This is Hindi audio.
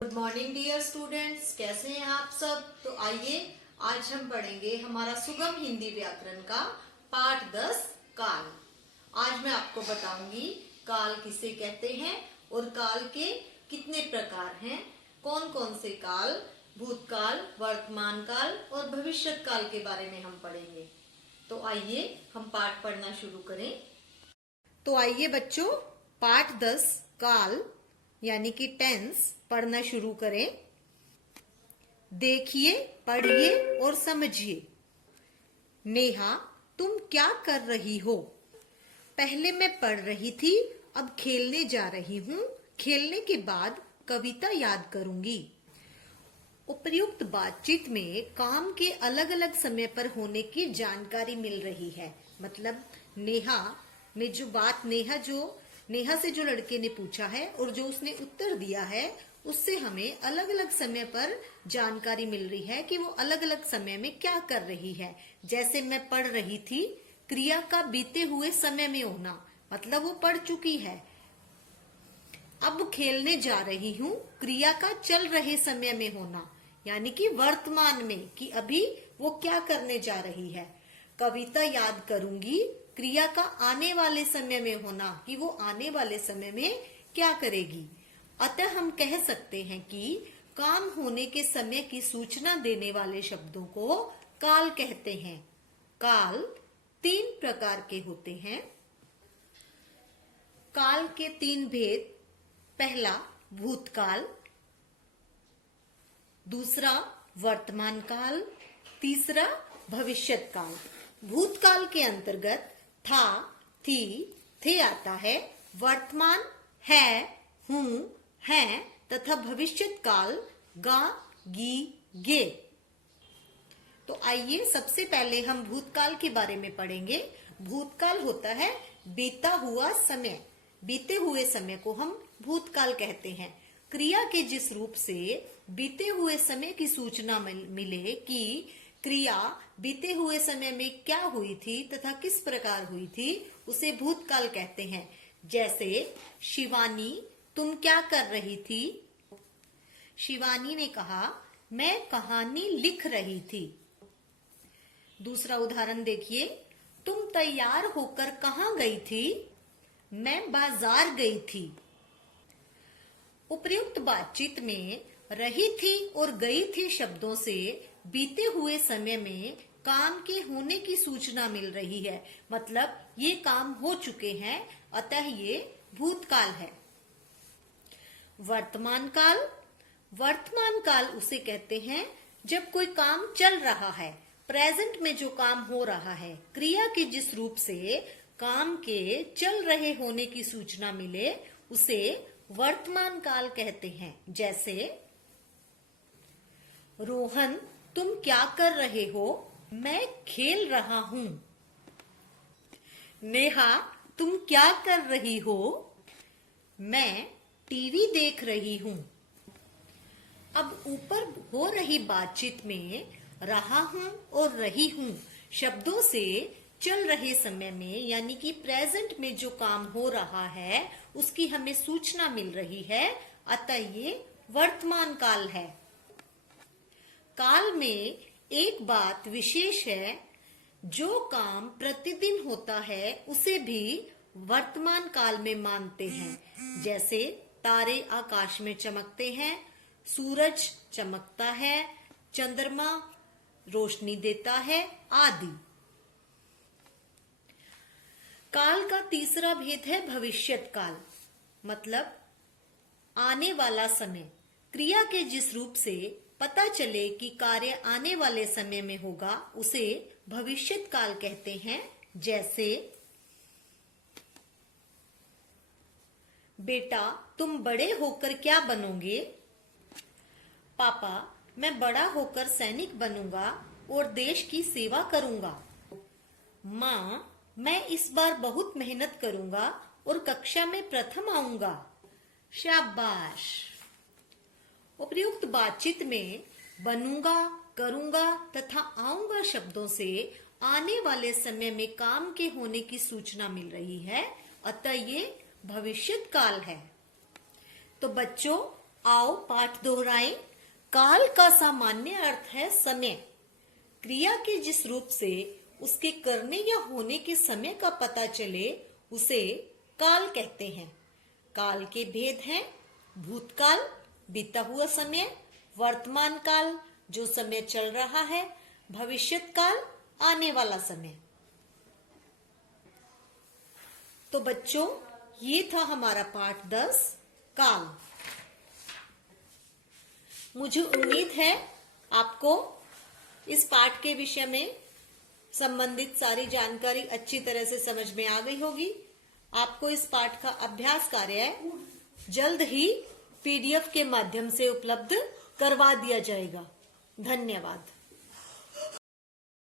गुड मॉर्निंग डियर स्टूडेंट्स, कैसे हैं आप सब। तो आइए आज हम पढ़ेंगे हमारा सुगम हिंदी व्याकरण का पाठ 10 काल। आज मैं आपको बताऊंगी काल किसे कहते हैं और काल के कितने प्रकार हैं, कौन कौन से काल, भूतकाल, वर्तमान काल और भविष्यत काल के बारे में हम पढ़ेंगे। तो आइए हम पाठ पढ़ना शुरू करें। तो आइए बच्चों, पाठ 10 काल यानी कि टेंस पढ़ना शुरू करें। देखिए, पढ़िए और समझिए। नेहा, तुम क्या कर रही हो? पहले मैं पढ़ रही थी, अब खेलने जा रही हूँ। खेलने के बाद कविता याद करूंगी। उपर्युक्त बातचीत में काम के अलग अलग समय पर होने की जानकारी मिल रही है। मतलब नेहा से जो लड़के ने पूछा है और जो उसने उत्तर दिया है, उससे हमें अलग अलग समय पर जानकारी मिल रही है कि वो अलग अलग समय में क्या कर रही है। जैसे मैं पढ़ रही थी, क्रिया का बीते हुए समय में होना, मतलब वो पढ़ चुकी है। अब खेलने जा रही हूँ, क्रिया का चल रहे समय में होना, यानी कि वर्तमान में, कि अभी वो क्या करने जा रही है। कविता याद करूंगी, क्रिया का आने वाले समय में होना, कि वो आने वाले समय में क्या करेगी। अतः हम कह सकते हैं कि काम होने के समय की सूचना देने वाले शब्दों को काल कहते हैं। काल 3 प्रकार के होते हैं। काल के 3 भेद। पहला भूतकाल, दूसरा वर्तमान काल, तीसरा भविष्यत काल। भूतकाल के अंतर्गत था, थी, थे आता है। वर्तमान है, हूं, हैं तथा भविष्यत काल गा, गी, गे। तो आइए सबसे पहले हम भूतकाल के बारे में पढ़ेंगे। भूतकाल होता है बीता हुआ समय। बीते हुए समय को हम भूतकाल कहते हैं। क्रिया के जिस रूप से बीते हुए समय की सूचना मिले कि क्रिया बीते हुए समय में क्या हुई थी तथा किस प्रकार हुई थी, उसे भूतकाल कहते हैं। जैसे शिवानी, तुम क्या कर रही थी? शिवानी ने कहा, मैं कहानी लिख रही थी। दूसरा उदाहरण देखिए, तुम तैयार होकर कहाँ गई थी? मैं बाजार गई थी। उपर्युक्त बातचीत में रही थी और गई थी शब्दों से बीते हुए समय में काम के होने की सूचना मिल रही है। मतलब ये काम हो चुके हैं, अतः ये भूतकाल है। वर्तमान काल। वर्तमान काल उसे कहते हैं जब कोई काम चल रहा है, प्रेजेंट में जो काम हो रहा है। क्रिया के जिस रूप से काम के चल रहे होने की सूचना मिले, उसे वर्तमान काल कहते हैं। जैसे रोहन, तुम क्या कर रहे हो? मैं खेल रहा हूं। नेहा, तुम क्या कर रही हो? मैं टीवी देख रही हूं। अब ऊपर हो रही बातचीत में रहा हूं और रही हूं शब्दों से चल रहे समय में, यानी कि प्रेजेंट में जो काम हो रहा है, उसकी हमें सूचना मिल रही है। अतः ये वर्तमान काल है। काल में एक बात विशेष है, जो काम प्रतिदिन होता है उसे भी वर्तमान काल में मानते हैं। जैसे तारे आकाश में चमकते हैं, सूरज चमकता है, चंद्रमा रोशनी देता है, आदि। काल का तीसरा भेद है भविष्यत काल। मतलब आने वाला समय। क्रिया के जिस रूप से पता चले कि कार्य आने वाले समय में होगा, उसे भविष्यत काल कहते हैं। जैसे बेटा, तुम बड़े होकर क्या बनोगे? पापा, मैं बड़ा होकर सैनिक बनूंगा और देश की सेवा करूंगा। माँ, मैं इस बार बहुत मेहनत करूंगा और कक्षा में प्रथम आऊंगा। शाबाश। उपर्युक्त बातचीत में बनूंगा, करूंगा तथा आऊंगा शब्दों से आने वाले समय में काम के होने की सूचना मिल रही है। अतः ये भविष्यत काल है। तो बच्चों, आओ पाठ दोहराएं। काल का सामान्य अर्थ है समय। क्रिया के जिस रूप से उसके करने या होने के समय का पता चले उसे काल कहते हैं। काल के भेद हैं भूतकाल, बीता हुआ समय, वर्तमान काल, जो समय चल रहा है, भविष्यत काल, आने वाला समय। तो बच्चों, ये था हमारा पाठ 10 काल। मुझे उम्मीद है आपको इस पाठ के विषय में संबंधित सारी जानकारी अच्छी तरह से समझ में आ गई होगी। आपको इस पाठ का अभ्यास कार्य जल्द ही पीडीएफ के माध्यम से उपलब्ध करवा दिया जाएगा। धन्यवाद।